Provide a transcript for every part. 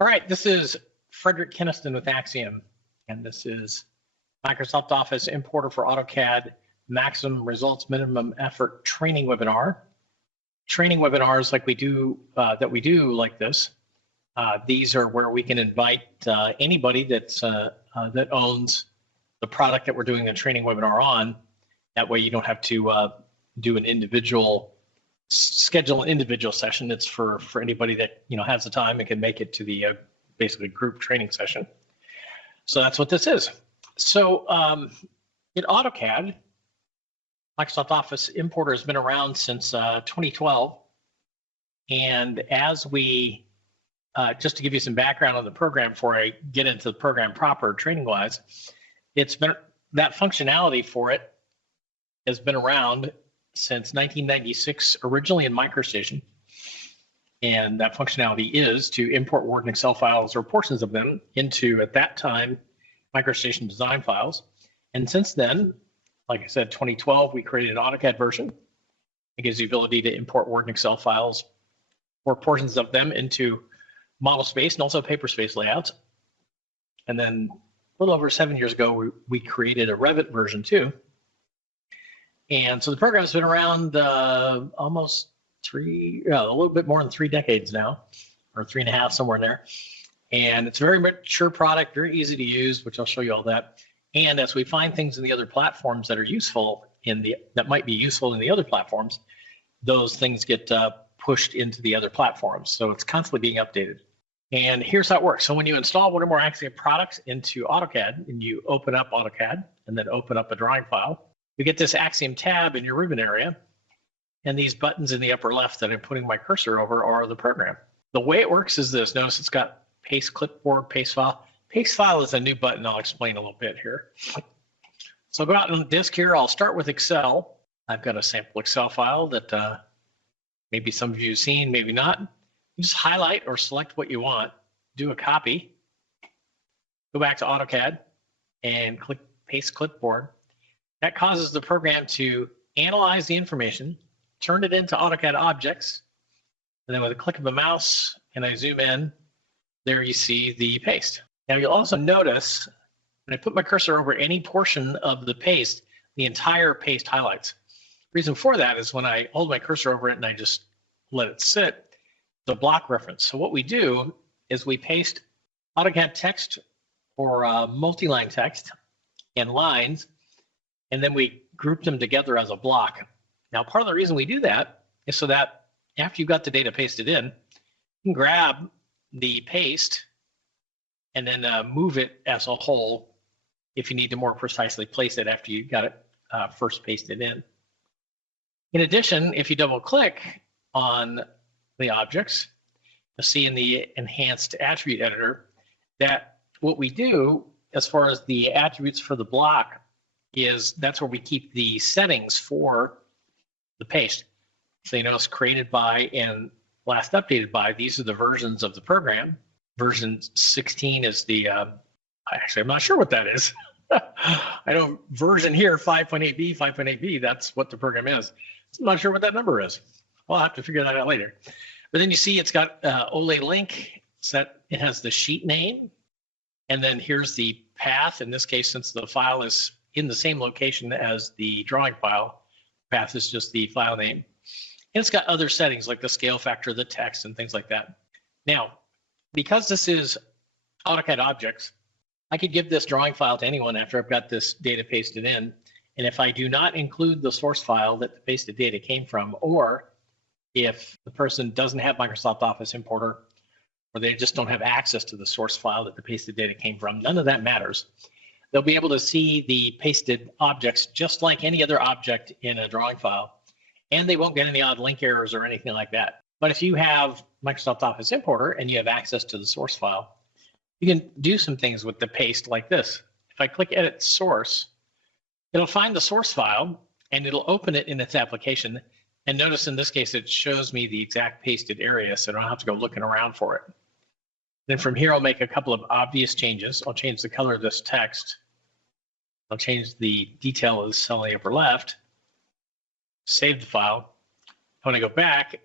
All right, this is Fredrick Kenniston with Axiom, and this is Microsoft Office Importer for AutoCAD Maximum Results Minimum Effort Training Webinar. Training webinars like we do like this. These are where we can invite anybody that owns the product that we're doing a training webinar on. That way, you don't have to schedule an individual session. It's for anybody that has the time and can make it to the basically group training session. So that's what this is. So in AutoCAD, Microsoft Office Importer has been around since 2012. And as we, just to give you some background on the program before I get into the program proper training-wise, that functionality for it has been around since 1996, originally in MicroStation. And that functionality is to import Word and Excel files or portions of them into, at that time, MicroStation design files. And since then, like I said, 2012, we created an AutoCAD version. It gives you the ability to import Word and Excel files or portions of them into model space and also paper space layouts. And then a little over 7 years ago, we created a Revit version too. And so the program's been around almost a little bit more than 3 decades now, or 3.5, somewhere in there. And it's a very mature product, very easy to use, which I'll show you all that. And as we find things in the other platforms that are useful that might be useful in the other platforms, those things get pushed into the other platforms. So it's constantly being updated. And here's how it works. So when you install one or more Axiom products into AutoCAD and you open up AutoCAD and then open up a drawing file, you get this Axiom tab in your ribbon area. And these buttons in the upper left that I'm putting my cursor over are the program. The way it works is this. Notice it's got paste clipboard, paste file. Paste file is a new button I'll explain a little bit here. So I'll go out on the disk here. I'll start with Excel. I've got a sample Excel file that maybe some of you have seen, maybe not. You just highlight or select what you want, do a copy, go back to AutoCAD and click Paste Clipboard. That causes the program to analyze the information, turn it into AutoCAD objects, and then with a click of a mouse and I zoom in, there you see the paste. Now you'll also notice when I put my cursor over any portion of the paste, the entire paste highlights. The reason for that is when I hold my cursor over it and I just let it sit, the block reference. So what we do is we paste AutoCAD text or multi-line text and lines, and then we group them together as a block. Now, part of the reason we do that is so that after you've got the data pasted in, you can grab the paste and then move it as a whole if you need to more precisely place it after you got it first pasted in. In addition, if you double click on the objects, you'll see in the enhanced attribute editor that what we do as far as the attributes for the block is that's where we keep the settings for the paste. So you notice created by and last updated by, these are the versions of the program. Version 16 is the, actually I'm not sure what that is. I know version here, 5.8b, 5.8b, that's what the program is. I'm not sure what that number is. I'll have to figure that out later. But then you see it's got Ole link, it has the sheet name, and then here's the path. In this case, since the file is in the same location as the drawing file, path is just the file name. And it's got other settings like the scale factor, the text, and things like that. Now, because this is AutoCAD objects, I could give this drawing file to anyone after I've got this data pasted in. And if I do not include the source file that the pasted data came from, or if the person doesn't have Microsoft Office Importer, or they just don't have access to the source file that the pasted data came from, none of that matters. They'll be able to see the pasted objects just like any other object in a drawing file, and they won't get any odd link errors or anything like that. But if you have Microsoft Office Importer and you have access to the source file, you can do some things with the paste like this. If I click Edit Source, it'll find the source file and it'll open it in its application. And notice in this case, it shows me the exact pasted area, so I don't have to go looking around for it. Then from here, I'll make a couple of obvious changes. I'll change the color of this text. I'll change the detail of the cell in the upper left. Save the file. When I go back,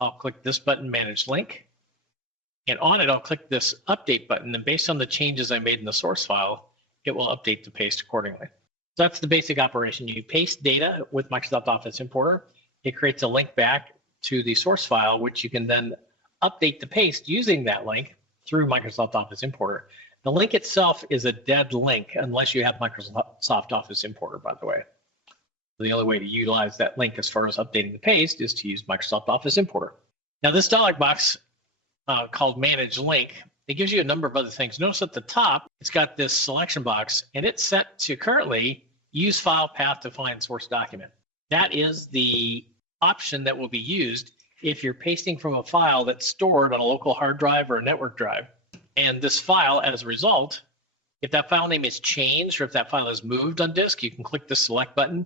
I'll click this button, Manage Link, And on it, I'll click this update button, and based on the changes I made in the source file, it will update the paste accordingly. So that's the basic operation. You paste data with Microsoft Office Importer. It creates a link back to the source file, which you can then update the paste using that link through Microsoft Office Importer. The link itself is a dead link unless you have Microsoft Office Importer, by the way. The only way to utilize that link as far as updating the paste is to use Microsoft Office Importer. Now this dialog box called Manage Link, it gives you a number of other things. Notice at the top, it's got this selection box, and it's set to currently use file path to find source document. That is the option that will be used if you're pasting from a file that's stored on a local hard drive or a network drive. And this file, as a result, if that file name is changed or if that file is moved on disk, you can click the select button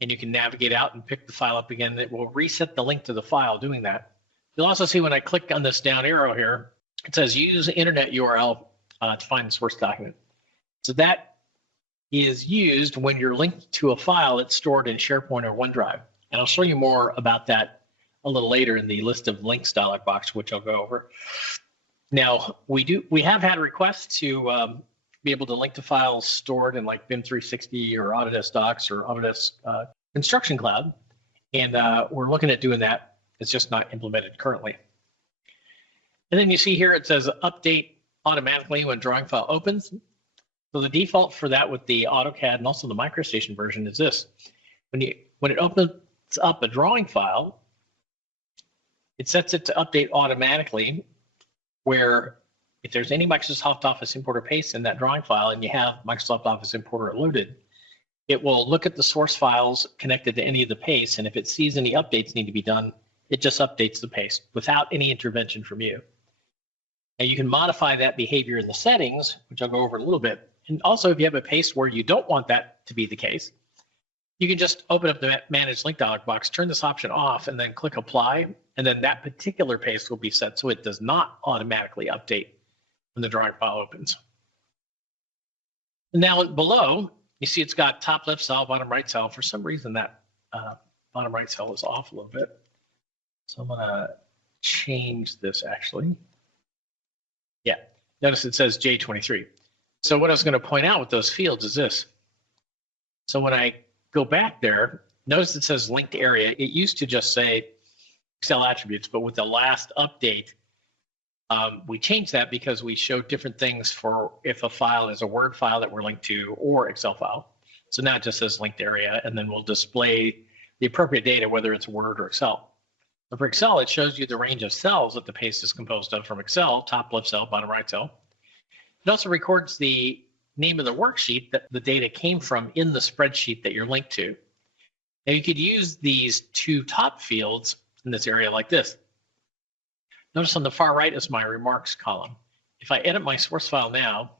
and you can navigate out and pick the file up again. It will reset the link to the file doing that. You'll also see when I click on this down arrow here, it says use internet URL to find the source document. So that is used when you're linked to a file that's stored in SharePoint or OneDrive. And I'll show you more about that a little later in the list of links dialog box, which I'll go over. Now, we have had requests to be able to link to files stored in like BIM 360 or Autodesk Docs or Autodesk Construction Cloud. And we're looking at doing that. It's just not implemented currently. And then you see here it says update automatically when drawing file opens. So the default for that with the AutoCAD and also the MicroStation version is this. When it opens up a drawing file, it sets it to update automatically, where if there's any Microsoft Office Importer paste in that drawing file and you have Microsoft Office Importer loaded, it will look at the source files connected to any of the pastes, and if it sees any updates need to be done, it just updates the paste without any intervention from you. And you can modify that behavior in the settings, which I'll go over in a little bit. And also, if you have a paste where you don't want that to be the case, you can just open up the Manage Link dialog box, turn this option off, and then click Apply, and then that particular paste will be set so it does not automatically update when the drawing file opens. Now below, you see it's got top left cell, bottom right cell. For some reason, that bottom right cell is off a little bit. So I'm gonna change this actually. Yeah, notice it says J23. So what I was gonna point out with those fields is this. So when I go back there, notice it says linked area. It used to just say Excel attributes, but with the last update, we changed that because we showed different things for if a file is a Word file that we're linked to or Excel file. So now it just says linked area, and then we'll display the appropriate data, whether it's Word or Excel. So for Excel, it shows you the range of cells that the paste is composed of from Excel, top left cell, bottom right cell. It also records the name of the worksheet that the data came from in the spreadsheet that you're linked to. Now you could use these two top fields in this area like this. Notice on the far right is my remarks column. If I edit my source file now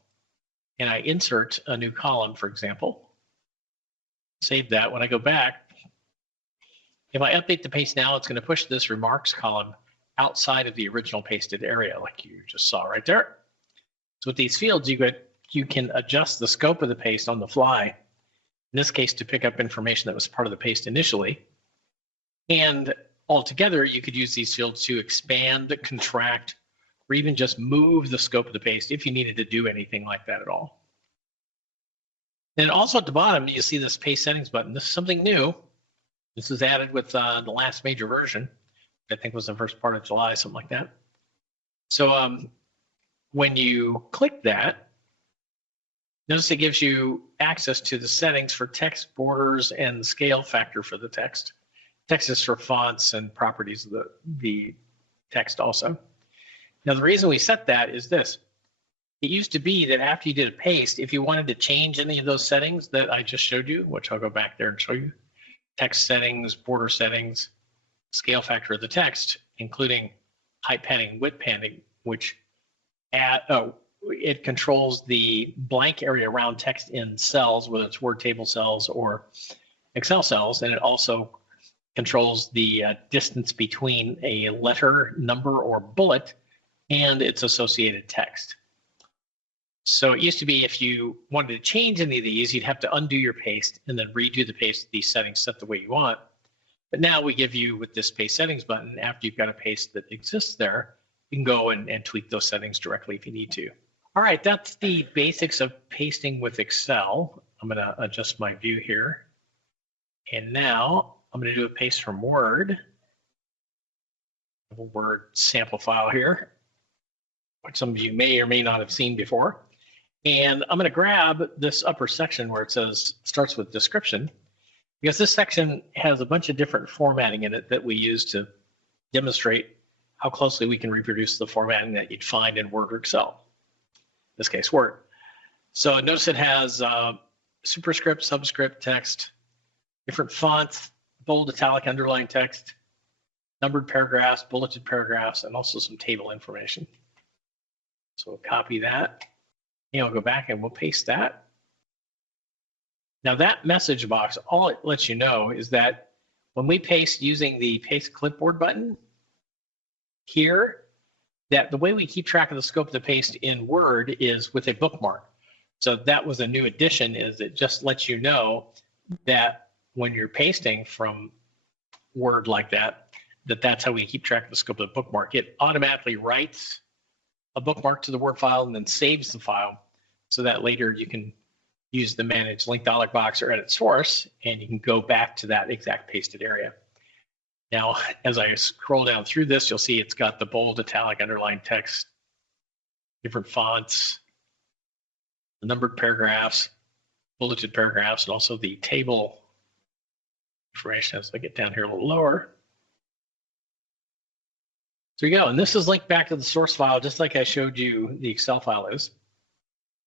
and I insert a new column, for example, save that, when I go back, if I update the paste now, it's going to push this remarks column outside of the original pasted area like you just saw right there. So with these fields, you can adjust the scope of the paste on the fly, in this case to pick up information that was part of the paste initially. And altogether, you could use these fields to expand, contract, or even just move the scope of the paste if you needed to do anything like that at all. And also at the bottom, you see this paste settings button. This is something new. This is added with the last major version. I think was the first part of July, something like that. So when you click that, notice it gives you access to the settings for text borders and the scale factor for the text. Text is for fonts and properties of the text also. Now the reason we set that is this. It used to be that after you did a paste, if you wanted to change any of those settings that I just showed you, which I'll go back there and show you, text settings, border settings, scale factor of the text, including height padding, width padding, which it controls the blank area around text in cells, whether it's Word table cells or Excel cells, and it also controls the distance between a letter, number, or bullet and its associated text. So it used to be if you wanted to change any of these, you'd have to undo your paste and then redo the paste, these settings set the way you want. But now we give you, with this paste settings button, after you've got a paste that exists there, you can go and tweak those settings directly if you need to. All right, that's the basics of pasting with Excel. I'm going to adjust my view here. And now I'm going to do a paste from Word. I have a Word sample file here, which some of you may or may not have seen before. And I'm going to grab this upper section where it says starts with description, because this section has a bunch of different formatting in it that we use to demonstrate how closely we can reproduce the formatting that you'd find in Word or Excel. In this case, Word. So notice it has superscript, subscript, text, different fonts, bold, italic, underlined text, numbered paragraphs, bulleted paragraphs, and also some table information. So we'll copy that, and we'll go back and we'll paste that. Now that message box, all it lets you know is that when we paste using the paste clipboard button here, that the way we keep track of the scope of the paste in Word is with a bookmark. So that was a new addition, is it just lets you know that when you're pasting from Word like that, that's how we keep track of the scope of the bookmark. It automatically writes a bookmark to the Word file and then saves the file so that later you can use the manage link dialog box or edit source, and you can go back to that exact pasted area. Now, as I scroll down through this, you'll see it's got the bold, italic, underlined text, different fonts, the numbered paragraphs, bulleted paragraphs, and also the table information as I get down here a little lower. There you go, and this is linked back to the source file, just like I showed you the Excel file is.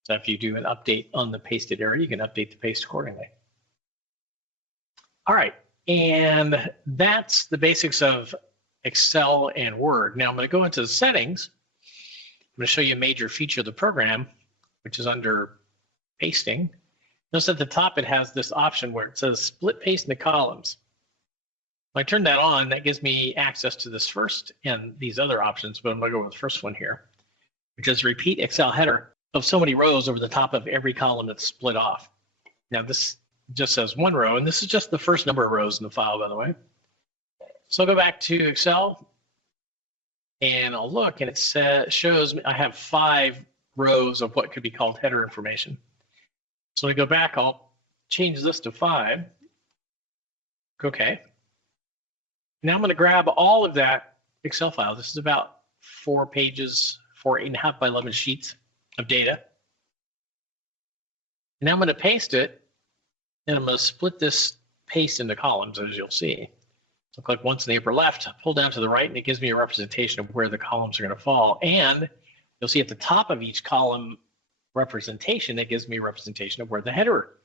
So if you do an update on the pasted area, you can update the paste accordingly. All right, and that's the basics of Excel and Word. Now I'm going to go into the settings. I'm going to show you a major feature of the program, which is under pasting. Notice at the top it has this option where it says split paste into columns. When I turn that on, that gives me access to this first and these other options, but I'm going to go with the first one here, which is repeat Excel header of so many rows over the top of every column that's split off. Now this just says one row, and this is just the first number of rows in the file, by the way. So I'll go back to Excel, and I'll look, and it shows me I have 5 rows of what could be called header information. So I go back, I'll change this to 5. Okay. Now I'm going to grab all of that Excel file. This is about 4 pages, 8.5 by 11 sheets of data. And now I'm going to paste it, and I'm going to split this paste into columns, as you'll see. So click once in the upper left, pull down to the right, and it gives me a representation of where the columns are going to fall. And you'll see at the top of each column representation, it gives me a representation of where the header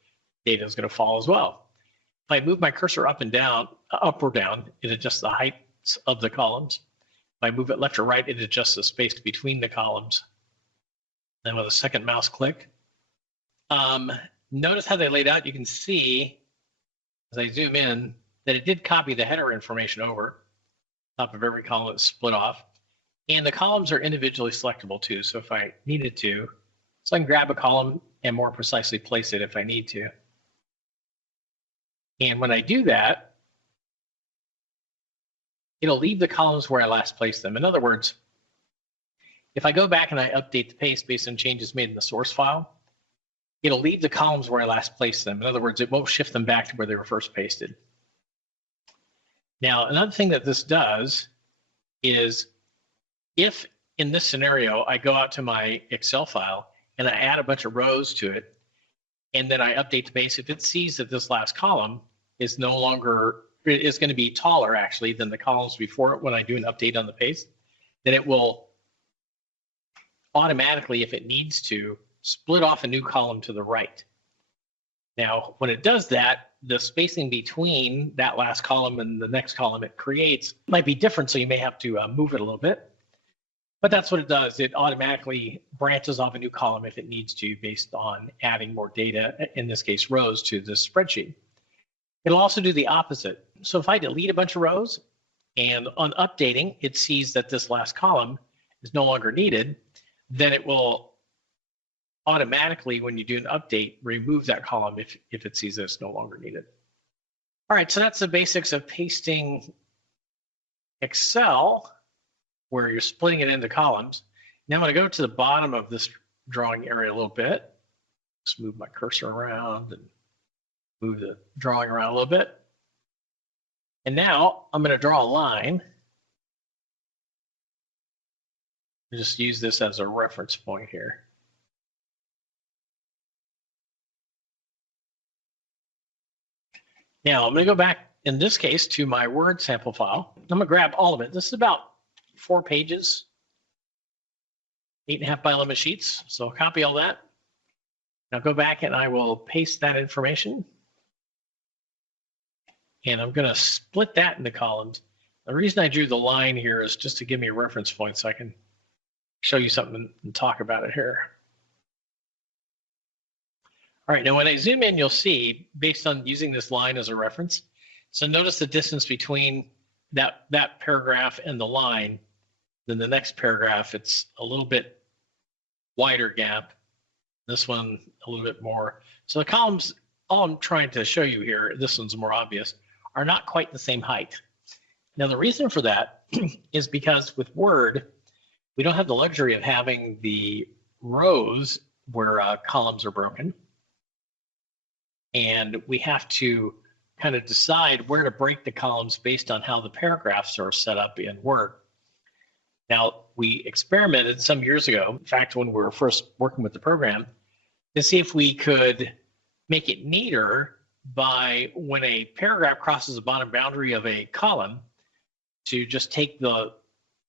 data is going to fall as well. If I move my cursor up and down, up or down, it adjusts the heights of the columns. If I move it left or right, it adjusts the space between the columns. Then with a second mouse click, notice how they laid out. You can see, as I zoom in, that it did copy the header information over top of every column that's split off. And the columns are individually selectable too. So if I needed to, so I can grab a column and more precisely place it if I need to. And when I do that, it'll leave the columns where I last placed them. In other words, if I go back and I update the paste based on changes made in the source file, it'll leave the columns where I last placed them. In other words, it won't shift them back to where they were first pasted. Now, another thing that this does is if in this scenario, I go out to my Excel file and I add a bunch of rows to it, and then I update the paste, if it sees that this last column is no longer, is going to be taller actually than the columns before it when I do an update on the paste, then it will automatically, if it needs to, split off a new column to the right. Now, when it does that, the spacing between that last column and the next column it creates might be different, so you may have to move it a little bit. But that's what it does. It automatically branches off a new column if it needs to based on adding more data, in this case rows, to this spreadsheet. It'll also do the opposite. So if I delete a bunch of rows and on updating, it sees that this last column is no longer needed, then it will automatically, when you do an update, remove that column if it sees that it's no longer needed. All right, so that's the basics of pasting Excel. where you're splitting it into columns. Now I'm going to go to the bottom of this drawing area a little bit. Just move my cursor around and move the drawing around a little bit. And now I'm going to draw a line. Just use this as a reference point here. Now I'm going to go back, in this case, to my Word sample file. I'm going to grab all of it. This is about 4 pages, 8.5 by 11 sheets. So I'll copy all that. Now go back and I will paste that information. And I'm going to split that into columns. The reason I drew the line here is just to give me a reference point so I can show you something and talk about it here. All right, now when I zoom in, you'll see, based on using this line as a reference, so notice the distance between that paragraph and the line. Then the next paragraph, it's a little bit wider gap. This one, a little bit more. So the columns, all I'm trying to show you here, this one's more obvious, are not quite the same height. Now the reason for that is because with Word, we don't have the luxury of having the rows where columns are broken. And we have to kind of decide where to break the columns based on how the paragraphs are set up in Word. Now, we experimented some years ago, in fact, when we were first working with the program, to see if we could make it neater by, when a paragraph crosses the bottom boundary of a column, to just take the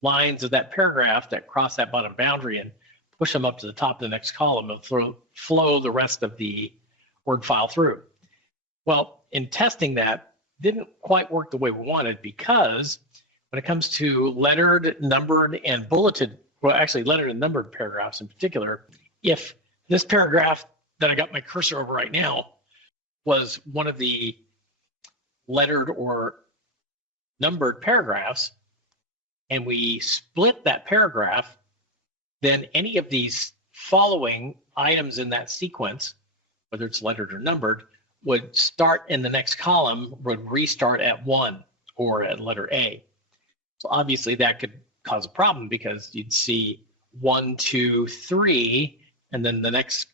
lines of that paragraph that cross that bottom boundary and push them up to the top of the next column and flow the rest of the Word file through. Well, in testing that, didn't quite work the way we wanted, because when it comes to lettered, numbered, and bulleted, well, actually lettered and numbered paragraphs in particular, if this paragraph that I got my cursor over right now was one of the lettered or numbered paragraphs, and we split that paragraph, then any of these following items in that sequence, whether it's lettered or numbered, would start in the next column, would restart at 1 or at letter A. So obviously that could cause a problem, because you'd see 1, 2, 3, and then the next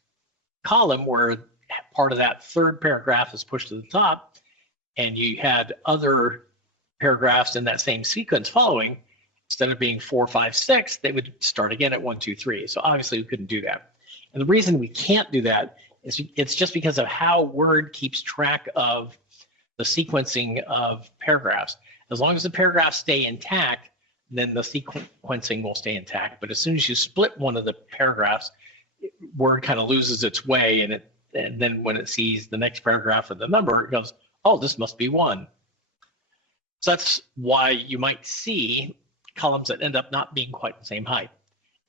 column where part of that third paragraph is pushed to the top, and you had other paragraphs in that same sequence following. Instead of being 4, 5, 6, they would start again at 1, 2, 3. So obviously we couldn't do that. And the reason we can't do that is it's just because of how Word keeps track of the sequencing of paragraphs. As long as the paragraphs stay intact, then the sequencing will stay intact. But as soon as you split one of the paragraphs, Word kind of loses its way, and then when it sees the next paragraph or the number, it goes, oh, this must be 1. So that's why you might see columns that end up not being quite the same height.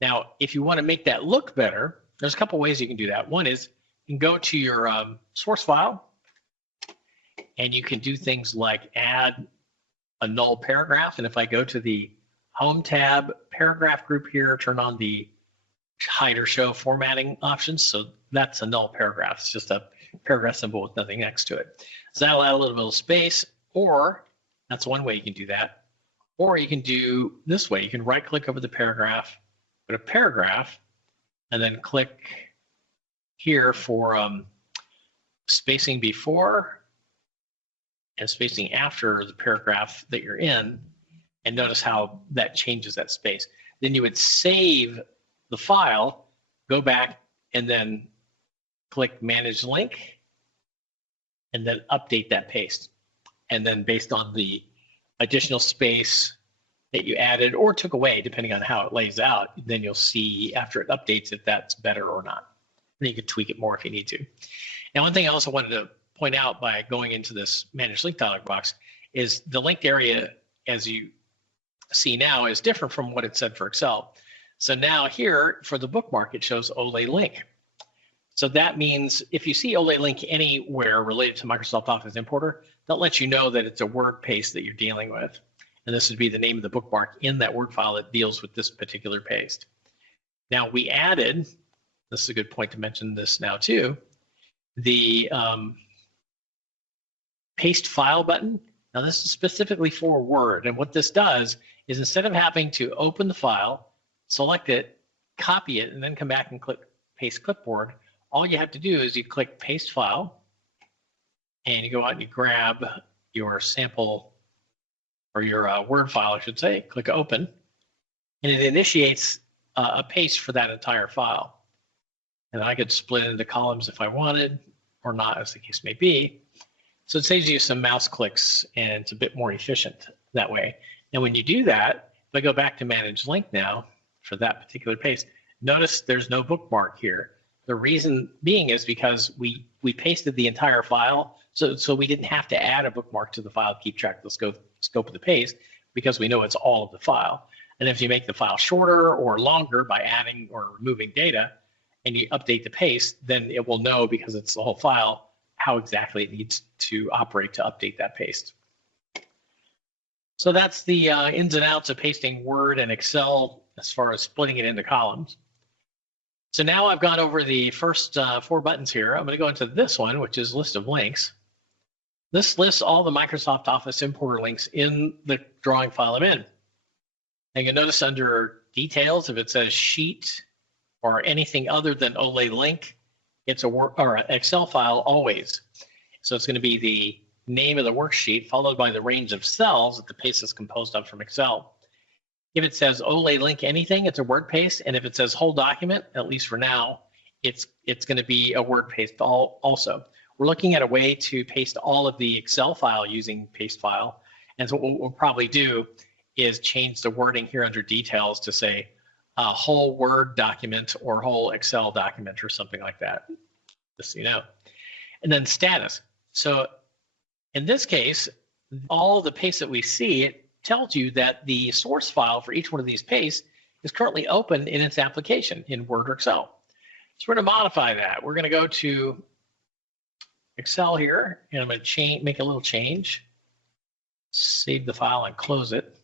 Now, if you want to make that look better, there's a couple ways you can do that. One is you can go to your source file, and you can do things like add a null paragraph. And if I go to the Home tab, paragraph group here, turn on the hide or show formatting options. So that's a null paragraph. It's just a paragraph symbol with nothing next to it. So that'll add a little bit of space, or that's one way you can do that. Or you can do this way. You can right click over the paragraph, go to paragraph, and then click here for spacing before and spacing after the paragraph that you're in, and notice how that changes that space. Then you would save the file, go back, and then click Manage Link, and then update that paste. And then based on the additional space that you added or took away, depending on how it lays out, then you'll see after it updates if that's better or not. And you can tweak it more if you need to. Now, one thing I also wanted to point out by going into this Manage Link dialog box is the linked area, as you see now, is different from what it said for Excel. So now here for the bookmark, it shows Olay Link. So that means if you see Olay Link anywhere related to Microsoft Office Importer, that lets you know that it's a Word paste that you're dealing with. And this would be the name of the bookmark in that Word file that deals with this particular paste. Now we added, this is a good point to mention this now too, the paste file button. Now this is specifically for Word, and what this does is instead of having to open the file, select it, copy it, and then come back and click Paste Clipboard, all you have to do is you click Paste File, and you go out and you grab your sample, or your Word file, I should say, click Open, and it initiates a paste for that entire file. And I could split it into columns if I wanted, or not, as the case may be. So it saves you some mouse clicks, and it's a bit more efficient that way. And when you do that, if I go back to Manage Link now for that particular paste, notice there's no bookmark here. The reason being is because we pasted the entire file, so we didn't have to add a bookmark to the file to keep track of the scope of the paste, because we know it's all of the file. And if you make the file shorter or longer by adding or removing data, and you update the paste, then it will know, because it's the whole file, how exactly it needs to operate to update that paste. So that's the ins and outs of pasting Word and Excel as far as splitting it into columns. So now I've gone over the first 4 buttons here. I'm going to go into this one, which is List of Links. This lists all the Microsoft Office importer links in the drawing file I'm in. And you'll notice under Details, if it says Sheet or anything other than Olay link, it's a Word or an Excel file always. So it's going to be the name of the worksheet followed by the range of cells that the paste is composed of from Excel. If it says Olay link anything, it's a Word paste, and if it says whole document, at least for now, it's going to be a Word paste also. We're looking at a way to paste all of the Excel file using paste file, and so what we'll probably do is change the wording here under Details to say whole Word document or whole Excel document or something like that, just so you know. And then status. So in this case, all the pastes that we see, it tells you that the source file for each one of these pastes is currently open in its application in Word or Excel. So we're going to modify that. We're going to go to Excel here, and I'm going to make a little change, save the file and close it.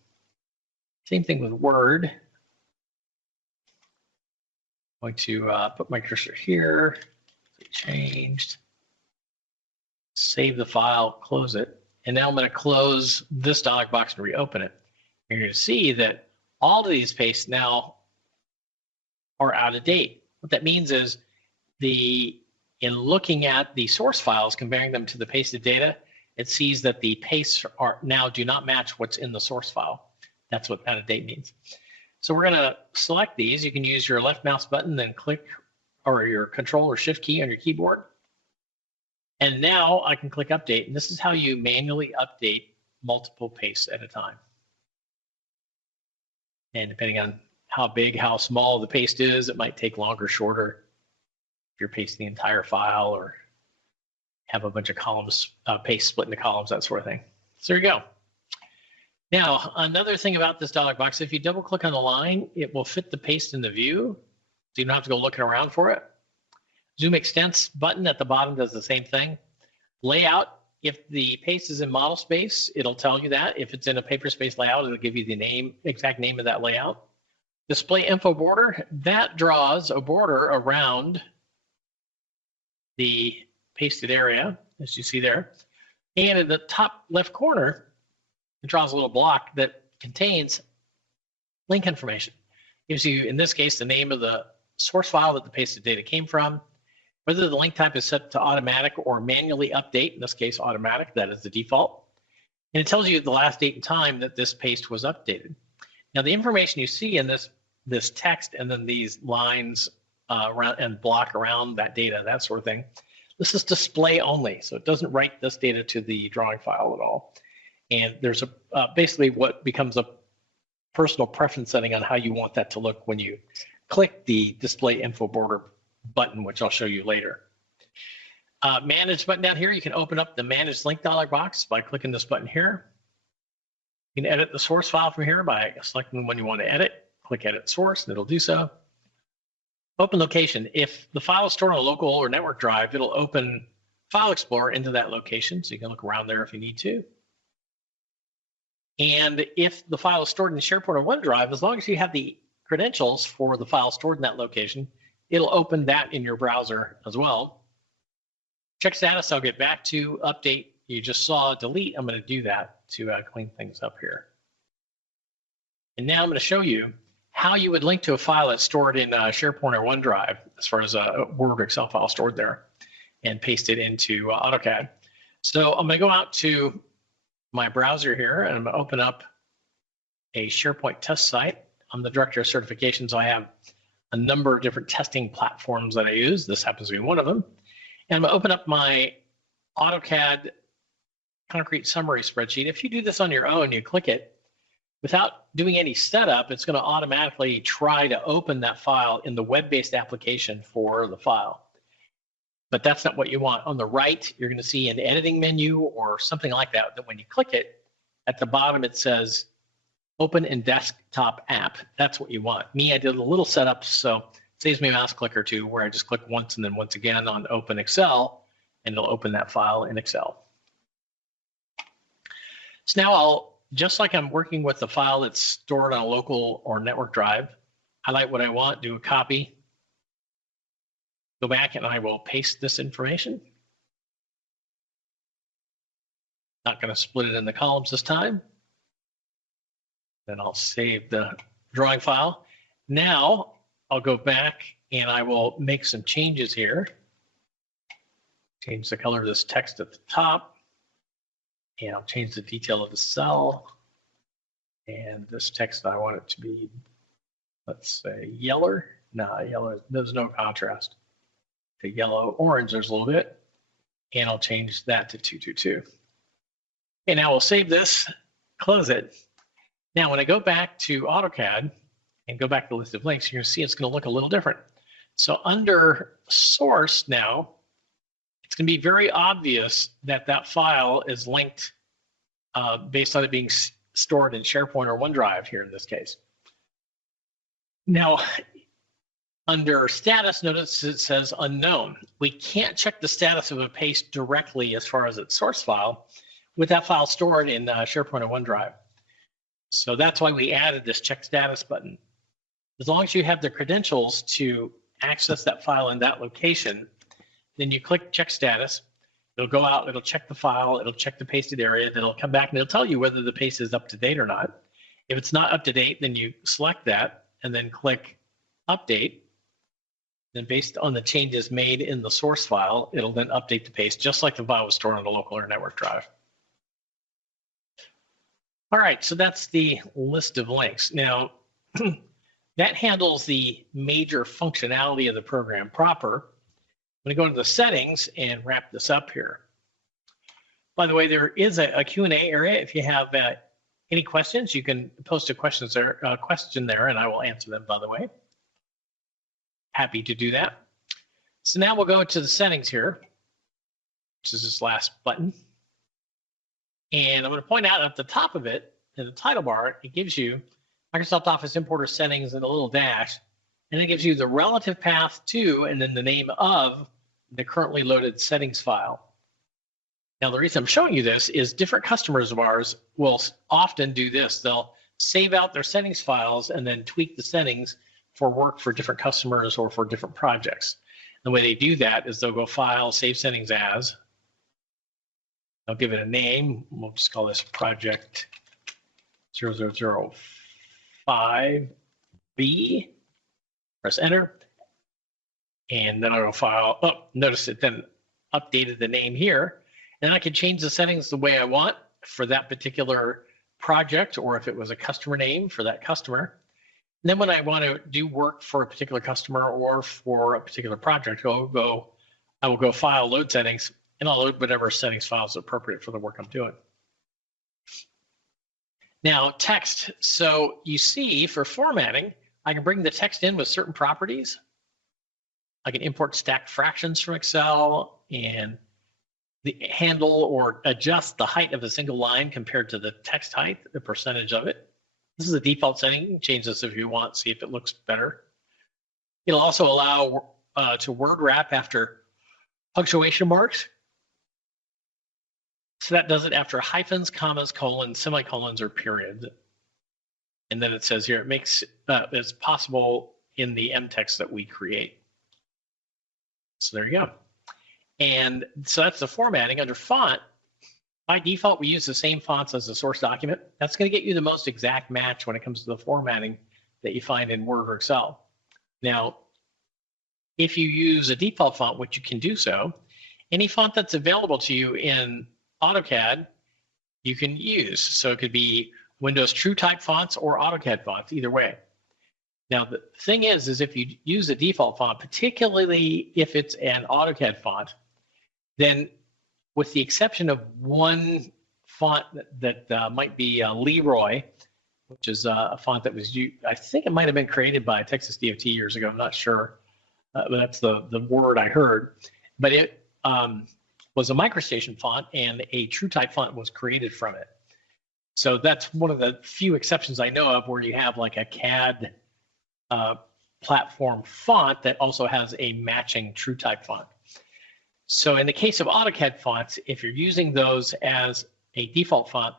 Same thing with Word. I'm going to put my cursor here, changed, save the file, close it. And now I'm going to close this dialog box and reopen it. You're going to see that all of these pastes now are out of date. What that means is in looking at the source files, comparing them to the pasted data, it sees that the pastes do not match what's in the source file. That's what out of date means. So we're going to select these. You can use your left mouse button, then click, or your Control or Shift key on your keyboard. And now I can click Update, and this is how you manually update multiple pastes at a time. And depending on how big, how small the paste is, it might take longer, shorter. If you're pasting the entire file or have a bunch of columns, paste split into columns, that sort of thing. So there you go. Now, another thing about this dialog box, if you double click on the line, it will fit the paste in the view, so you don't have to go looking around for it. Zoom Extents button at the bottom does the same thing. Layout, if the paste is in model space, it'll tell you that. If it's in a paper space layout, it'll give you the exact name of that layout. Display info border, that draws a border around the pasted area, as you see there. And in the top left corner, it draws a little block that contains link information. Gives you, in this case, the name of the source file that the pasted data came from, whether the link type is set to automatic or manually update, in this case automatic, that is the default. And it tells you the last date and time that this paste was updated. Now the information you see in this text and then these lines around and block around that data, that sort of thing, this is display only, so it doesn't write this data to the drawing file at all. And there's basically what becomes a personal preference setting on how you want that to look when you click the display info border button, which I'll show you later. Manage button down here, you can open up the Manage Link dialog box by clicking this button here. You can edit the source file from here by selecting the one you want to edit. Click Edit Source, and it'll do so. Open Location. If the file is stored on a local or network drive, it'll open File Explorer into that location, so you can look around there if you need to. And if the file is stored in SharePoint or OneDrive, as long as you have the credentials for the file stored in that location, it'll open that in your browser as well. Check status, I'll get back to update you just saw delete, I'm going to do that to clean things up here. And now I'm going to show you how you would link to a file that's stored in SharePoint or OneDrive, as far as a Word or Excel file stored there, and paste it into AutoCAD. So I'm going to go out to my browser here, and I'm going to open up a SharePoint test site. I'm the director of certification, so I have a number of different testing platforms that I use. This happens to be one of them. And I'm going to open up my AutoCAD concrete summary spreadsheet. If you do this on your own, you click it, without doing any setup, it's going to automatically try to open that file in the web-based application for the file. But that's not what you want. On the right, you're going to see an editing menu or something like that, that when you click it, at the bottom it says Open in Desktop App. That's what you want. Me, I did a little setup, so it saves me a mouse click or two where I just click once and then once again on Open Excel, and it'll open that file in Excel. So now I'll, just like I'm working with the file that's stored on a local or network drive, highlight what I want, do a copy, go back, and I will paste this information. Not going to split it in the columns this time. Then I'll save the drawing file. Now I'll go back and I will make some changes here. Change the color of this text at the top. And I'll change the detail of the cell. And this text, I want it to be, let's say, yellow. No, yellow, there's no contrast. To yellow, orange, there's a little bit. And I'll change that to 222. And now we'll save this, close it. Now, when I go back to AutoCAD and go back to the list of links, you're going to see it's going to look a little different. So under source now, it's going to be very obvious that that file is linked based on it being stored in SharePoint or OneDrive here in this case. Now, under status, notice it says unknown. We can't check the status of a paste directly as far as its source file with that file stored in SharePoint or OneDrive. So that's why we added this check status button. As long as you have the credentials to access that file in that location, then you click check status. It'll go out, it'll check the file, it'll check the pasted area, then it'll come back and it'll tell you whether the paste is up to date or not. If it's not up to date, then you select that and then click update. Then based on the changes made in the source file, it'll then update the paste just like the file was stored on a local or network drive. All right, so that's the list of links. Now, that handles the major functionality of the program proper. I'm going to go to the settings and wrap this up here. By the way, there is a Q&A area. If you have any questions, you can post a question there, and I will answer them, by the way. Happy to do that. So now we'll go to the settings here, which is this last button. And I'm going to point out at the top of it, in the title bar, it gives you Microsoft Office Importer settings and a little dash, and it gives you the relative path to and then the name of the currently loaded settings file. Now, the reason I'm showing you this is different customers of ours will often do this. They'll save out their settings files and then tweak the settings for work for different customers or for different projects. The way they do that is they'll go File, Save Settings As. I'll give it a name. We'll just call this Project 0005B. Press Enter. And then I'll go File. Oh, notice it then updated the name here. And I can change the settings the way I want for that particular project, or if it was a customer name for that customer. And then when I want to do work for a particular customer or for a particular project, I will go File, Load Settings, and I'll load whatever settings file is appropriate for the work I'm doing. Now, text. So you see, for formatting, I can bring the text in with certain properties. I can import stacked fractions from Excel and handle or adjust the height of a single line compared to the text height, the percentage of it. This is a default setting. You can change this if you want, see if it looks better. It'll also allow to word wrap after punctuation marks. So that does it after hyphens, commas, colons, semicolons, or periods. And then it says here, it makes it's possible in the M text that we create. So there you go. And so that's the formatting. Under font, By default, we use the same fonts as the source document. That's going to get you the most exact match when it comes to the formatting that you find in Word or Excel. Now, if you use a default font, which you can do so, any font that's available to you in AutoCAD, you can use. So it could be Windows TrueType fonts or AutoCAD fonts, either way. Now, the thing is if you use a default font, particularly if it's an AutoCAD font, then with the exception of one font that might be Leroy, which is a font that was used, I think it might have been created by Texas DOT years ago, I'm not sure, but that's the word I heard. But it was a MicroStation font, and a TrueType font was created from it. So that's one of the few exceptions I know of where you have like a CAD platform font that also has a matching TrueType font. So in the case of AutoCAD fonts, if you're using those as a default font,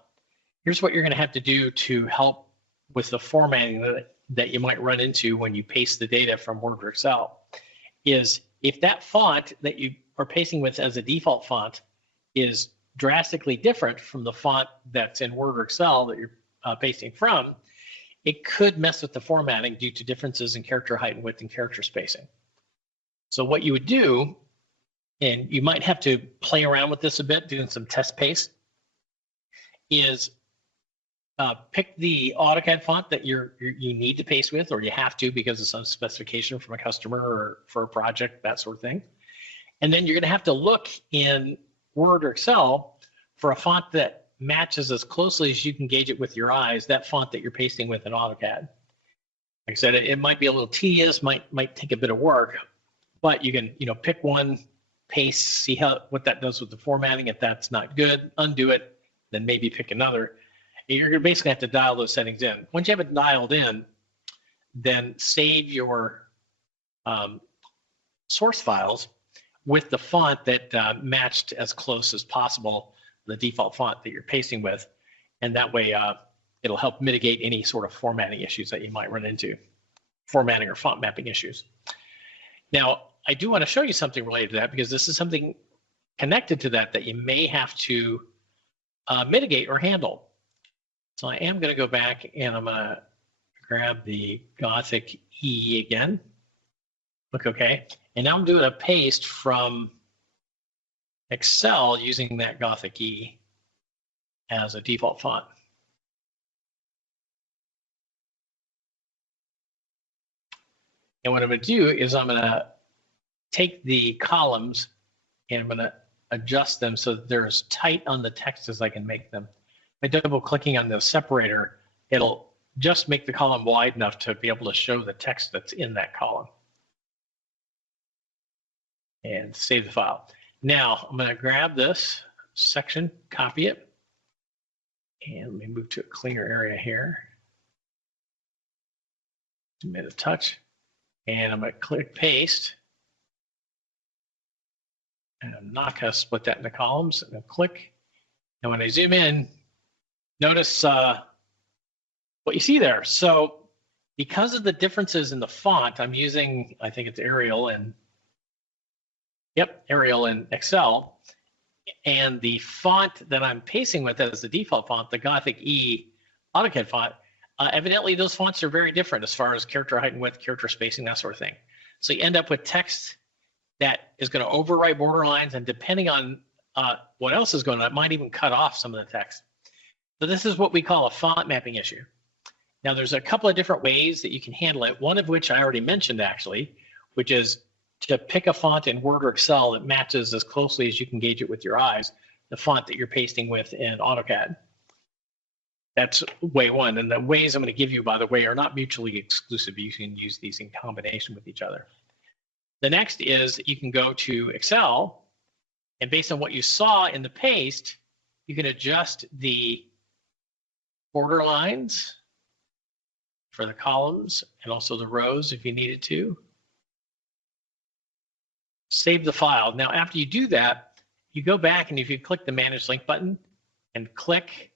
here's what you're going to have to do to help with the formatting that you might run into when you paste the data from Word or Excel. Is if that font that you are pasting with as a default font is drastically different from the font that's in Word or Excel that you're pasting from, it could mess with the formatting due to differences in character height and width and character spacing. So what you would do, and you might have to play around with this a bit, doing some test paste, is pick the AutoCAD font that you need to paste with, or you have to because of some specification from a customer or for a project, that sort of thing. And then you're going to have to look in Word or Excel for a font that matches as closely as you can gauge it with your eyes, that font that you're pasting with in AutoCAD. Like I said, it might be a little tedious, might take a bit of work, but you can pick one, paste, see what that does with the formatting. If that's not good, undo it, then maybe pick another. You're going to basically have to dial those settings in. Once you have it dialed in, then save your source files with the font that matched as close as possible the default font that you're pasting with, and that way it'll help mitigate any sort of formatting issues that you might run into, formatting or font mapping issues. Now, I do want to show you something related to that because this is something connected to that you may have to mitigate or handle. So I am going to go back and I'm going to grab the Gothic E again. Look okay. And now I'm doing a paste from Excel using that Gothic E as a default font. And what I'm going to do is I'm going to take the columns and I'm going to adjust them so that they're as tight on the text as I can make them. By double clicking on the separator, it'll just make the column wide enough to be able to show the text that's in that column. And save the file. Now I'm going to grab this section, copy it, and let me move to a cleaner area here. Zoom in a touch, and I'm going to click paste. And I'm not going to split that into columns. I'm going to click, and when I zoom in, notice what you see there. So because of the differences in the font, I'm using, I think it's Arial and Arial in Excel, and the font that I'm pasting with as the default font, the Gothic E AutoCAD font, evidently those fonts are very different as far as character height and width, character spacing, that sort of thing. So you end up with text that is going to overwrite border lines, and depending on what else is going on, it might even cut off some of the text. So this is what we call a font mapping issue. Now there's a couple of different ways that you can handle it, one of which I already mentioned actually, which is to pick a font in Word or Excel that matches as closely as you can gauge it with your eyes, the font that you're pasting with in AutoCAD. That's way one. And the ways I'm going to give you, by the way, are not mutually exclusive. You can use these in combination with each other. The next is you can go to Excel, and based on what you saw in the paste, you can adjust the border lines for the columns and also the rows if you needed to. Save the file. Now, after you do that, you go back, and if you click the Manage Link button and click,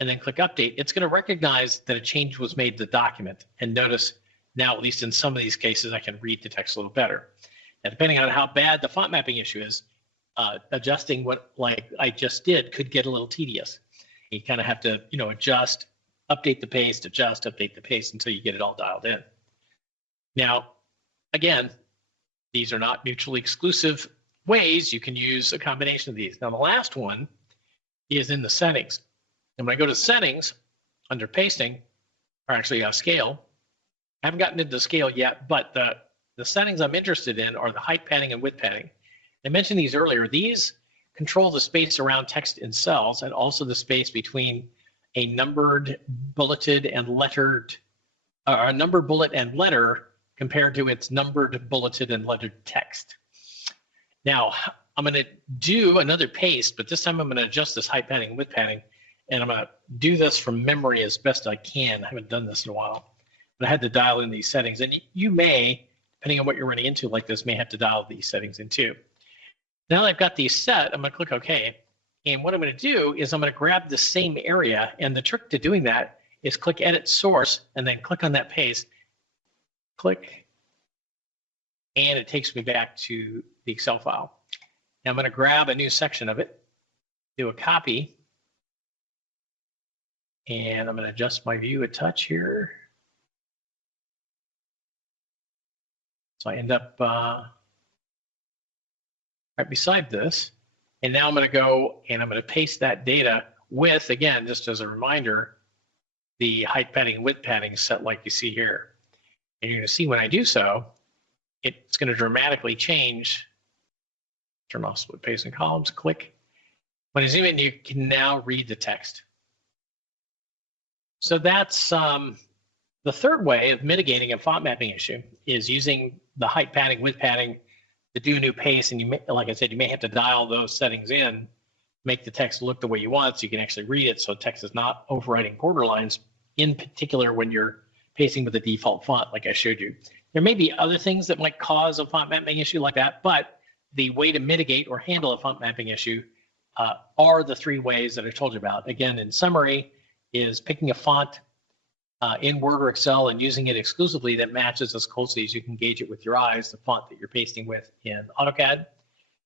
and then click Update, it's going to recognize that a change was made to the document. And notice now, at least in some of these cases, I can read the text a little better. Now, depending on how bad the font mapping issue is, adjusting what like I just did could get a little tedious. You kind of have to, adjust, update the paste, adjust, update the paste until you get it all dialed in. Now, again, these are not mutually exclusive ways. You can use a combination of these. Now, the last one is in the settings. And when I go to settings under pasting, or actually scale, I haven't gotten into scale yet, but the settings I'm interested in are the height padding and width padding. I mentioned these earlier. These control the space around text in cells and also the space between a numbered, bulleted, and lettered, a numbered bullet and letter compared to its numbered, bulleted, and lettered text. Now, I'm going to do another paste, but this time I'm going to adjust this height padding and width padding, and I'm going to do this from memory as best I can. I haven't done this in a while, but I had to dial in these settings, and you may, depending on what you're running into like this, may have to dial these settings in too. Now that I've got these set, I'm going to click OK, and what I'm going to do is I'm going to grab the same area, and the trick to doing that is click Edit Source, and then click on that paste, click, and it takes me back to the Excel file. Now I'm going to grab a new section of it, do a copy, and I'm going to adjust my view a touch here. So I end up right beside this. And now I'm going to go and I'm going to paste that data with, again, just as a reminder, the height padding and width padding set like you see here. And you're going to see when I do so, it's going to dramatically change. Turn off split paste and columns, click. When I zoom in, you can now read the text. So that's the third way of mitigating a font mapping issue is using the height padding, width padding to do a new paste. And you may, like I said, you may have to dial those settings in, make the text look the way you want so you can actually read it so text is not overwriting border lines, in particular when you're pasting with the default font like I showed you. There may be other things that might cause a font mapping issue like that, but the way to mitigate or handle a font mapping issue are the three ways that I told you about. Again, in summary, is picking a font in Word or Excel and using it exclusively that matches as closely as you can gauge it with your eyes, the font that you're pasting with in AutoCAD.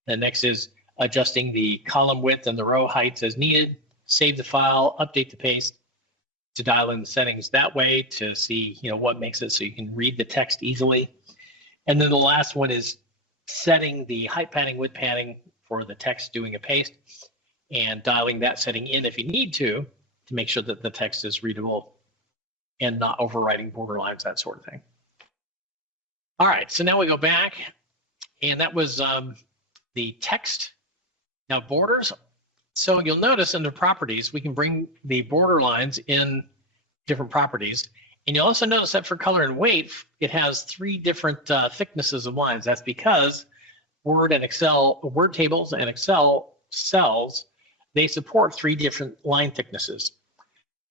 The next is adjusting the column width and the row heights as needed, save the file, update the paste to dial in the settings that way to see what makes it so you can read the text easily. And then the last one is setting the height padding, width padding for the text doing a paste and dialing that setting in if you need to make sure that the text is readable and not overwriting border lines, that sort of thing. All right, so now we go back, and that was the text. Now borders, so you'll notice under properties, we can bring the border lines in different properties. And you'll also notice that for color and weight, it has three different thicknesses of lines. That's because Word tables and Excel cells, they support three different line thicknesses.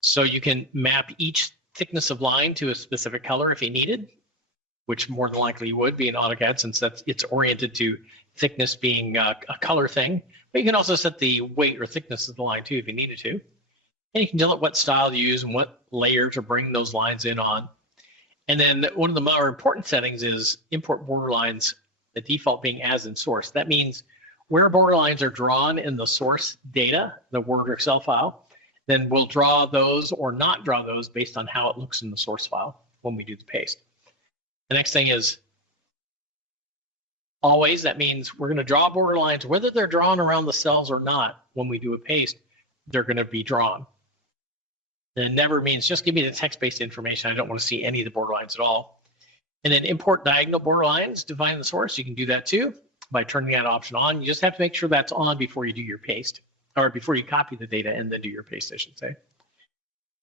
So you can map each thickness of line to a specific color if you needed, which more than likely you would be in AutoCAD since it's oriented to thickness being a color thing. But you can also set the weight or thickness of the line too if you needed to. And you can tell it what style to use and what layer to bring those lines in on. And then one of the more important settings is import border lines, the default being as in source. That means where border lines are drawn in the source data, the Word or Excel file, then we'll draw those or not draw those based on how it looks in the source file when we do the paste. The next thing is always, that means we're going to draw border lines, whether they're drawn around the cells or not. When we do a paste, they're going to be drawn. And it never means just give me the text-based information. I don't want to see any of the border lines at all. And then import diagonal border lines, define the source. You can do that too by turning that option on. You just have to make sure that's on before you do your paste, or before you copy the data and then do your paste, I should say.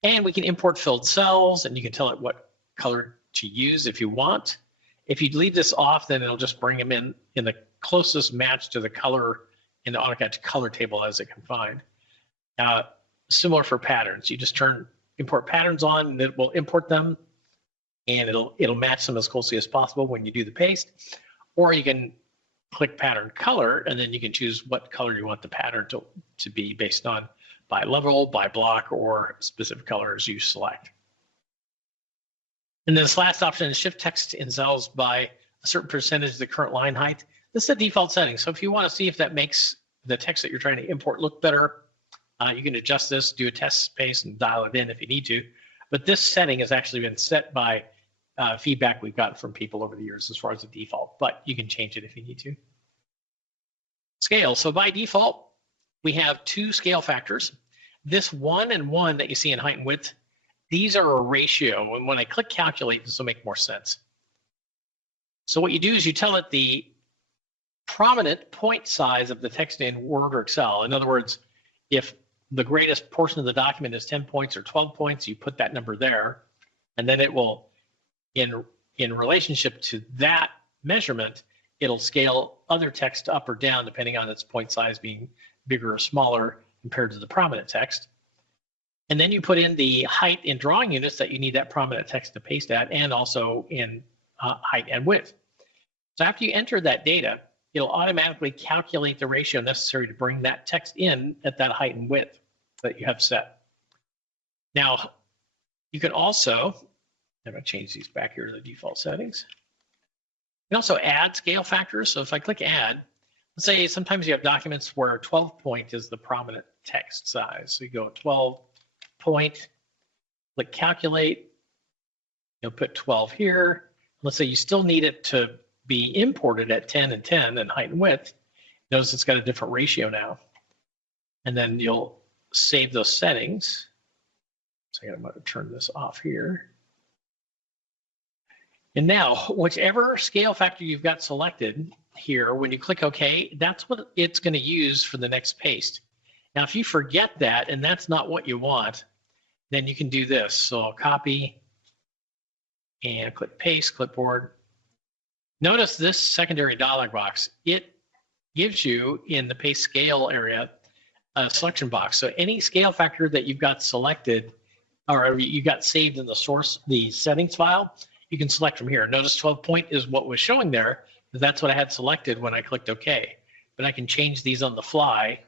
And we can import filled cells, and you can tell it what color to use if you want. If you leave this off, then it'll just bring them in the closest match to the color in the AutoCAD color table as it can find. Similar for patterns, you just turn import patterns on, and it will import them, and it'll match them as closely as possible when you do the paste. Or you can click pattern color, and then you can choose what color you want the pattern to be based on by level, by block, or specific colors you select. And then this last option is shift text in cells by a certain percentage of the current line height. This is the default setting. So if you want to see if that makes the text that you're trying to import look better, you can adjust this, do a test space, and dial it in if you need to. But this setting has actually been set by feedback we've gotten from people over the years as far as the default, but you can change it if you need to. Scale. So by default, we have two scale factors. This 1 and 1 that you see in height and width, these are a ratio. And when I click calculate, this will make more sense. So what you do is you tell it the prominent point size of the text in Word or Excel. In other words, if the greatest portion of the document is 10 points or 12 points, you put that number there, and then it will, in relationship to that measurement, it'll scale other text up or down depending on its point size being bigger or smaller compared to the prominent text. And then you put in the height in drawing units that you need that prominent text to paste at, and also in height and width. So after you enter that data, it'll automatically calculate the ratio necessary to bring that text in at that height and width that you have set. Now, you can also, I'm going to change these back here to the default settings. You can also add scale factors. So if I click add, let's say sometimes you have documents where 12 point is the prominent text size. So you go 12 point, click calculate, you'll put 12 here. Let's say you still need it to be imported at 10 and 10 and height and width. Notice it's got a different ratio now. And then you'll save those settings. So I'm going to turn this off here. And now, whichever scale factor you've got selected here, when you click OK, that's what it's going to use for the next paste. Now, if you forget that and that's not what you want, then you can do this. So I'll copy and click paste, clipboard. Notice this secondary dialog box. It gives you in the paste scale area a selection box. So any scale factor that you've got selected or you got saved in the source, the settings file, you can select from here. Notice 12 point is what was showing there. That's what I had selected when I clicked OK. But I can change these on the fly,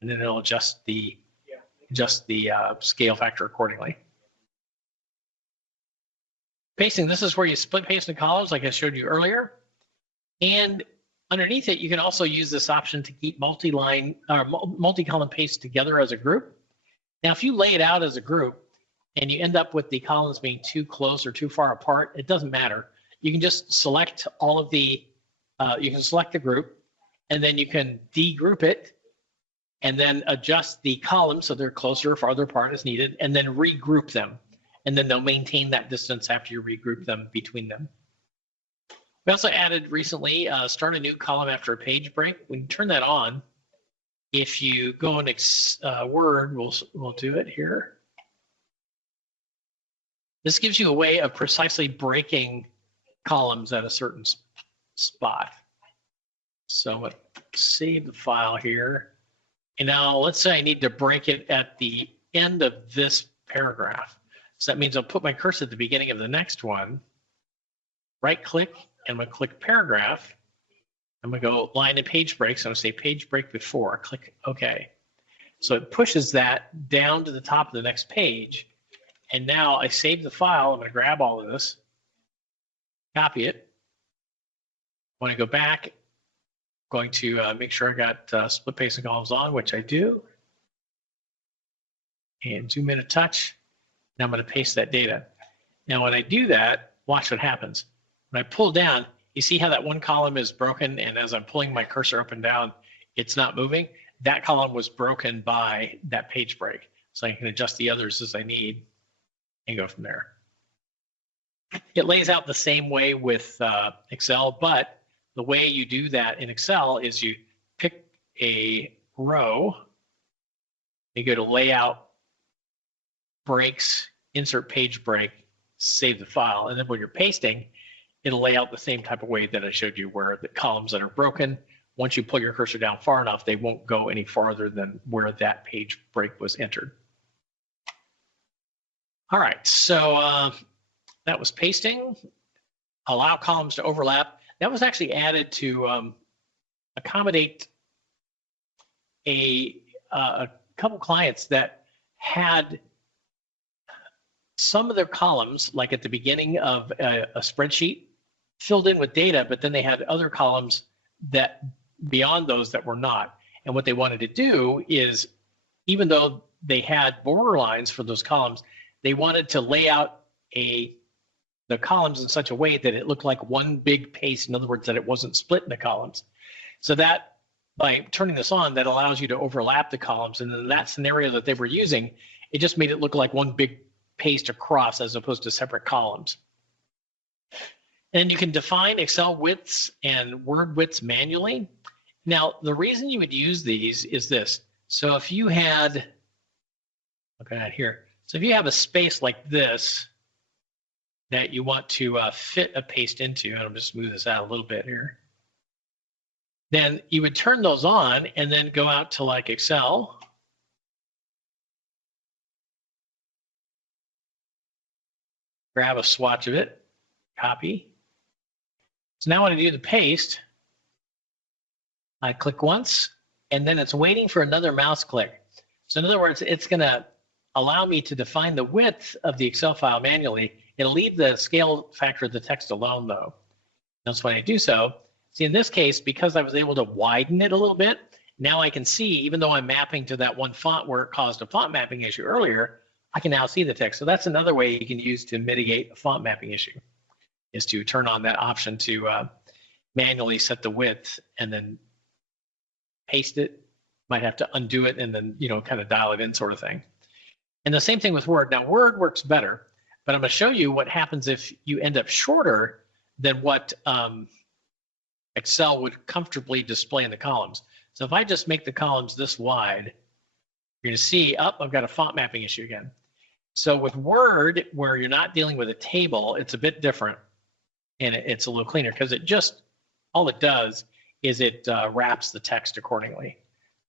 and then it'll adjust the scale factor accordingly. Pasting, this is where you split paste in columns like I showed you earlier. And underneath it, you can also use this option to keep multi-line or multi-column paste together as a group. Now, if you lay it out as a group and you end up with the columns being too close or too far apart, it doesn't matter. You can just select all of the, you can select the group, and then you can degroup it and then adjust the columns so they're closer or farther apart as needed, and then regroup them. And then they'll maintain that distance after you regroup them between them. We also added recently, start a new column after a page break. When you turn that on, if you go in Word, we'll do it here. This gives you a way of precisely breaking columns at a certain spot. So I'm going to save the file here. And now let's say I need to break it at the end of this paragraph. So that means I'll put my cursor at the beginning of the next one, right click, and I'm going to click paragraph. I'm going to go line and page break. So I'm going to say page break before, click OK. So it pushes that down to the top of the next page. And now I save the file. I'm going to grab all of this, copy it. When I go back, I'm going to make sure I got split paste and columns on, which I do. And zoom in a touch. Now I'm going to paste that data. Now when I do that, watch what happens. When I pull down, you see how that one column is broken, and as I'm pulling my cursor up and down, it's not moving. That column was broken by that page break. So I can adjust the others as I need and go from there. It lays out the same way with Excel, but the way you do that in Excel is you pick a row, you go to layout, breaks, insert page break, save the file, and then when you're pasting, it'll lay out the same type of way that I showed you, where the columns that are broken, once you pull your cursor down far enough, they won't go any farther than where that page break was entered. All right, so that was pasting. Allow columns to overlap. That was actually added to accommodate a couple clients that had some of their columns, like at the beginning of a spreadsheet, filled in with data, but then they had other columns that beyond those that were not. And what they wanted to do is, even though they had border lines for those columns, they wanted to lay out the columns in such a way that it looked like one big paste. In other words, that it wasn't split into columns. So that by turning this on, that allows you to overlap the columns. And in that scenario that they were using, it just made it look like one big paste across as opposed to separate columns. And you can define Excel widths and Word widths manually. Now, the reason you would use these is this. So if you had, look at here. So if you have a space like this that you want to fit a paste into, and I'll just move this out a little bit here, then you would turn those on and then go out to like Excel. Grab a swatch of it, copy. So now when I do the paste, I click once, and then it's waiting for another mouse click. So in other words, it's going to allow me to define the width of the Excel file manually. It'll leave the scale factor of the text alone, though. That's when I do so. See, in this case, because I was able to widen it a little bit, now I can see, even though I'm mapping to that one font where it caused a font mapping issue earlier, I can now see the text. So that's another way you can use to mitigate a font mapping issue, is to turn on that option to manually set the width and then paste it. Might have to undo it and then, kind of dial it in, sort of thing. And the same thing with Word. Now, Word works better, but I'm going to show you what happens if you end up shorter than what Excel would comfortably display in the columns. So if I just make the columns this wide, you're going to see, I've got a font mapping issue again. So with Word, where you're not dealing with a table, it's a bit different, and it's a little cleaner because all it does is it wraps the text accordingly.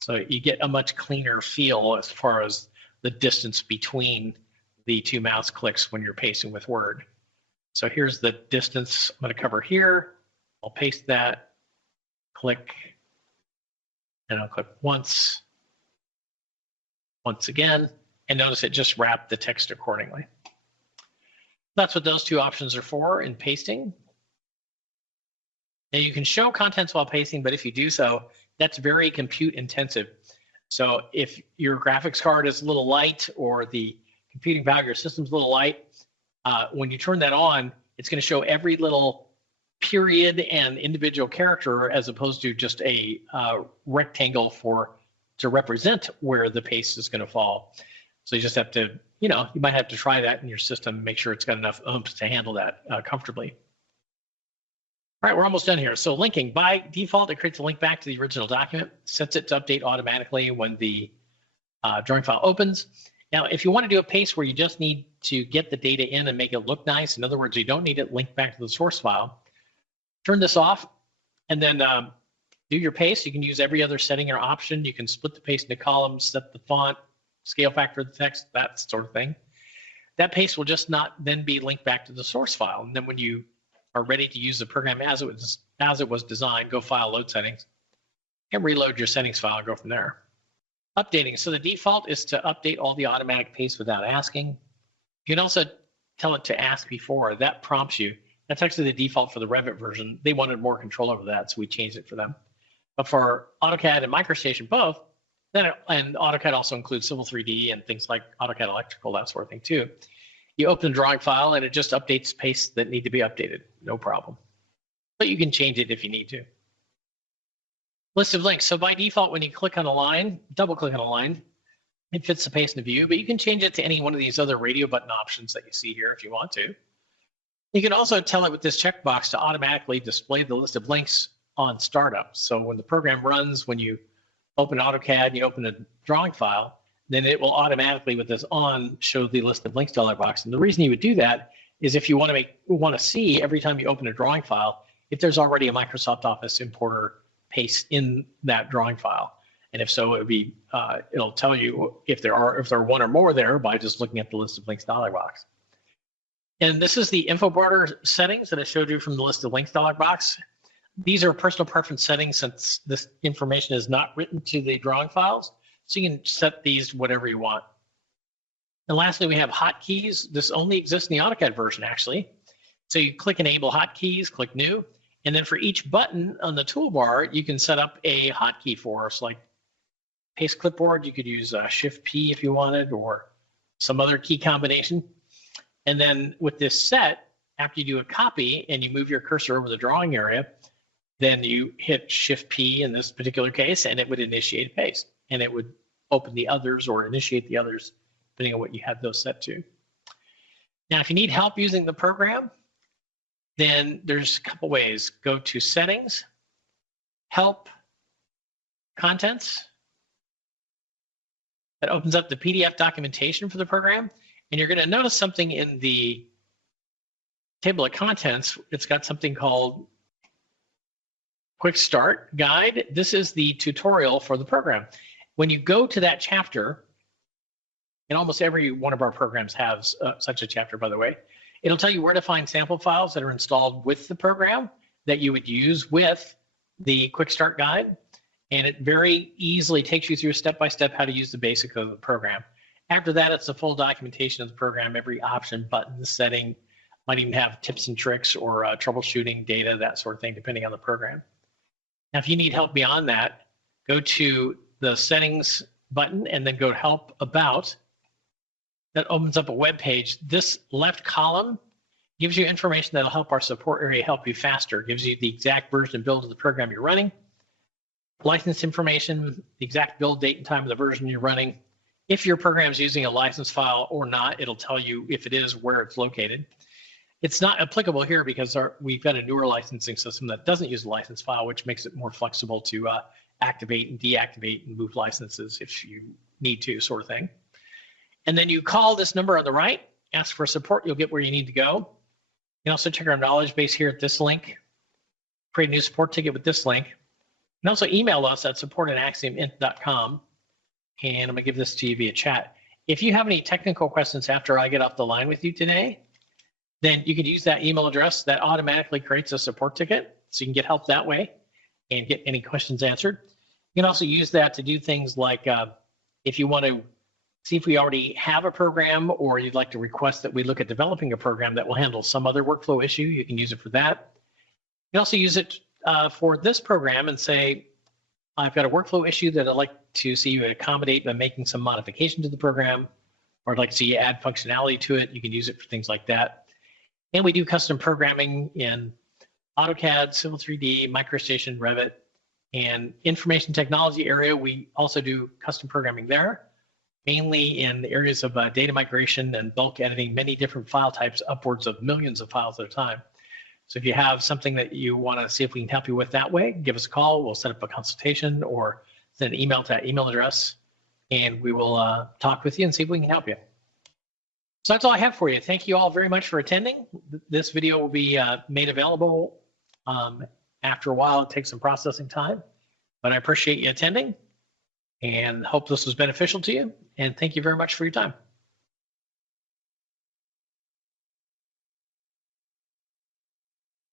So you get a much cleaner feel as far as the distance between the two mouse clicks when you're pasting with Word. So here's the distance I'm going to cover here. I'll paste that, click, and I'll click once again, and notice it just wrapped the text accordingly. That's what those two options are for in pasting. Now you can show contents while pasting, but if you do so, that's very compute intensive. So if your graphics card is a little light or the computing power of your system's a little light, when you turn that on, it's going to show every little period and individual character as opposed to just a rectangle to represent where the paste is going to fall. So you just have to, you might have to try that in your system, make sure it's got enough oomph to handle that comfortably. All right, we're almost done here. So linking, by default, it creates a link back to the original document, sets it to update automatically when the drawing file opens. Now, if you want to do a paste where you just need to get the data in and make it look nice, in other words, you don't need it linked back to the source file, turn this off and then do your paste. You can use every other setting or option. You can split the paste into columns, set the font, scale factor of the text, that sort of thing. That paste will just not then be linked back to the source file. And then when you are ready to use the program as it was designed, go File, Load Settings, and reload your settings file and go from there. Updating. So the default is to update all the automatic paste without asking. You can also tell it to ask before. That prompts you. That's actually the default for the Revit version. They wanted more control over that, so we changed it for them. But for AutoCAD and MicroStation both, and AutoCAD also includes Civil 3D and things like AutoCAD Electrical, that sort of thing too. You open the drawing file and it just updates pastes that need to be updated, no problem. But you can change it if you need to. List of links. So by default, when you click on a line, double click on a line, it fits the paste in the view, but you can change it to any one of these other radio button options that you see here if you want to. You can also tell it with this checkbox to automatically display the list of links on startup. So when the program runs, when you open AutoCAD and you open a drawing file, then it will automatically, with this on, show the list of links dialog box. And the reason you would do that is if you want to see every time you open a drawing file if there's already a Microsoft Office importer paste in that drawing file. And if so, it'll tell you if there are one or more there by just looking at the list of links dialog box. And this is the info border settings that I showed you from the list of links dialog box. These are personal preference settings since this information is not written to the drawing files. So you can set these whatever you want. And lastly, we have hotkeys. This only exists in the AutoCAD version, actually. So you click Enable Hotkeys, click New, And then for each button on the toolbar, you can set up a hotkey for us, like paste clipboard. You could use Shift P if you wanted, or some other key combination. And then with this set, after you do a copy and you move your cursor over the drawing area, then you hit Shift P in this particular case, and it would initiate a paste, and it would open the others or initiate the others, depending on what you have those set to. Now, if you need help using the program, then there's a couple ways. Go to Settings, Help, Contents. That opens up the PDF documentation for the program, and you're going to notice something in the table of contents. It's got something called Quick Start Guide. This is the tutorial for the program. When you go to that chapter, and almost every one of our programs has such a chapter, by the way, it'll tell you where to find sample files that are installed with the program that you would use with the Quick Start Guide. And it very easily takes you through step-by-step how to use the basics of the program. After that, it's the full documentation of the program, every option, button, setting, might even have tips and tricks or troubleshooting data, that sort of thing, depending on the program. Now, if you need help beyond that, go to the Settings button and then go to Help About. That opens up a web page. This left column gives you information that'll help our support area help you faster. It gives you the exact version and build of the program you're running, license information, the exact build date and time of the version you're running. If your program is using a license file or not, it'll tell you if it is, where it's located. It's not applicable here because we've got a newer licensing system that doesn't use a license file, which makes it more flexible to activate and deactivate and move licenses if you need to, sort of thing. And then you call this number on the right, ask for support, you'll get where you need to go. You can also check our knowledge base here at this link, create a new support ticket with this link. And also email us at support@axiomint.com. And I'm gonna give this to you via chat. If you have any technical questions after I get off the line with you today, then you could use that email address that automatically creates a support ticket. So you can get help that way and get any questions answered. You can also use that to do things like if you want to see if we already have a program or you'd like to request that we look at developing a program that will handle some other workflow issue, you can use it for that. You can also use it for this program and say, I've got a workflow issue that I'd like to see you accommodate by making some modification to the program, or I'd like to see you add functionality to it. You can use it for things like that. And we do custom programming in AutoCAD, Civil 3D, MicroStation, Revit, and information technology area. We also do custom programming there, mainly in the areas of data migration and bulk editing, many different file types, upwards of millions of files at a time. So if you have something that you want to see if we can help you with that way, give us a call. We'll set up a consultation or send an email to that email address, and we will talk with you and see if we can help you. So that's all I have for you. Thank you all very much for attending. This video will be made available after a while. It takes some processing time, but I appreciate you attending and hope this was beneficial to you. And thank you very much for your time.